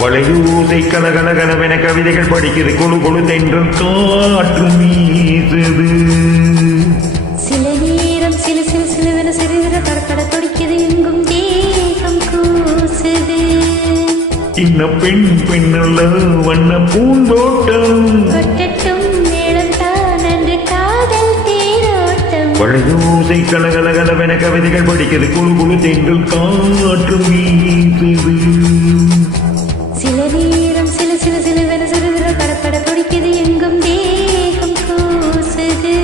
வளையூசை கலகலகலவென கவிதைகள் படிக்குது, கொழு கொழு தென்றல் காற்று வீசுது. சில நேரம் சிலு சிலு சிலுவென சிறுவிர கடற்கட துடிக்குது, எங்கும் தேகம் கூசுது. சின்ன பெண் பெண்ணல்ல வண்ண பூந்தோட்டம், கொட்டட்டும் மேளம் தான் அன்று காதல் தேரோட்டம். வளையூசை கலகலகலவென கவிதைகள் படிக்குது, கொழு கொழு தென்றல் காற்று வீசுது. சில நேரம் சிலு சிலு சிலுவென சிறுவிர கடற்கட துடிக்குது, எங்கும் தேகம் கூசுது.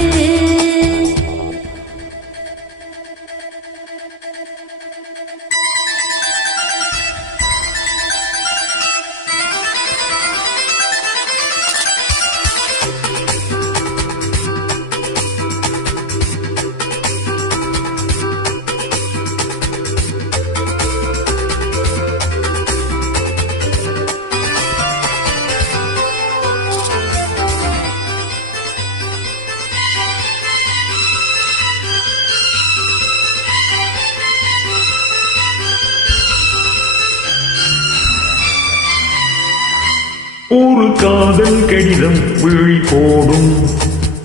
ஒரு காதல் கடிதம் விழி போடும்,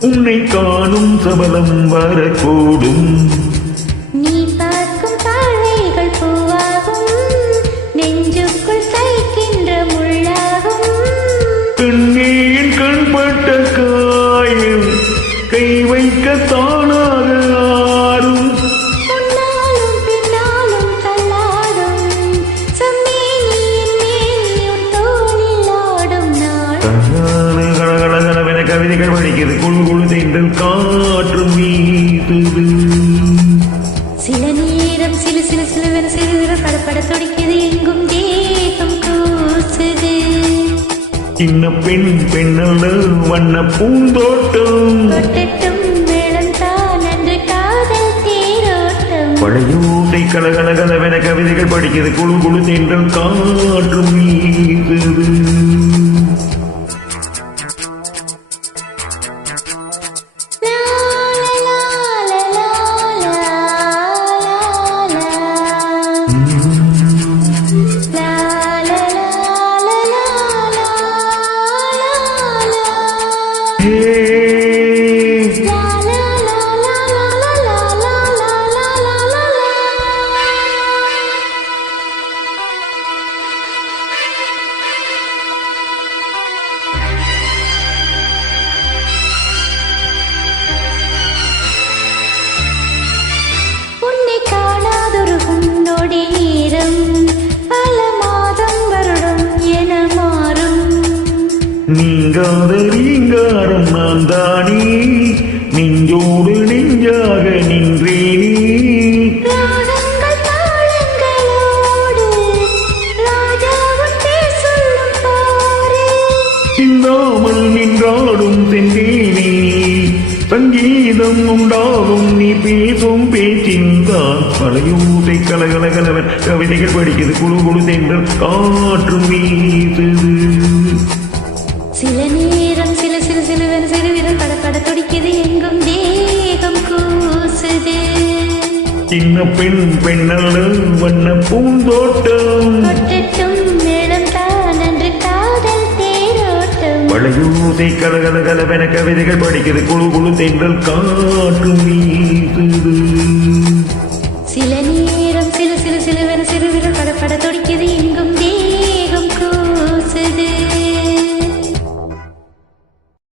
உன்னை காணும் சபலம் வரக்கூடும். நீ பார்க்கும் பார்வைகள் பூவாகும், நெஞ்சுக்குள் தைக்கின்ற முள்ளாகும். கண்ணீன் கண்பட்ட காயம் கை வைக்க தானாக ஆறும். முன்னாலும் பின்னாலும் தள்ளாடும், செம்மேனியின் மேனி உன் தோளில் ஆடும் நாள். கலகலகலவென கவிதைகள் படிக்கிறது, குழு குழு தென்றல் காற்று வீசுது. சில நேரம் சிலு சிலு சிலுவென சிறுவிர படப்பட துடிக்குது, எங்கும் தேகம் கூசுது. சின்ன பெண் பெண்ணல்ல வண்ண பூந்தோட்டம், கொட்டட்டும் மேளம் தான் அன்று காதல் தேரோட்டம். வளையூசை கலகலகலவென கவிதைகள் படிக்கிறது, குழு குழு தென்றல் காற்று வீசுது. உன்னை காணாதொரு உன்னோடி நேரம் பல மாதம் வருடம் என மாறும். நீங்காத ரீங்காரம் நான் தானே, நெஞ்சோடு நெஞ்சாக நின்றேனே. ராகங்கள் தாளங்களோடு ராஜாவும் பேர் சொல்லும் பாரு. சிந்தாமல் நின்றாடும் சென்றேனே, சங்கீதம் உண்டாகும் நீ பேசும் பேச்சின்தான். வளையூசை கலகலகலவன் கவிதைகள் படிக்கிறது, குழு குழு தென்றல் காற்று வீசுது. சில நேரம் சில சிறு சிலுவென சிறுவிரல் படப்பட துடிக்குது, எங்கும் தேகம் கூசுது. சின்ன பெண் பெண்ணல்ல வண்ண பூந்தோட்டம், கொட்டட்டும் மேளம் தான் அன்று காதல் தேரோட்டம். வளையூசை கலகலகலவென கவிதைகள் படிக்கிறது, குழு குழு தென்றல் காற்று வீசுது. சில நேரம் சிலு சிலு சிலுவென சிறுவிரல் படப்பட துடிக்குது,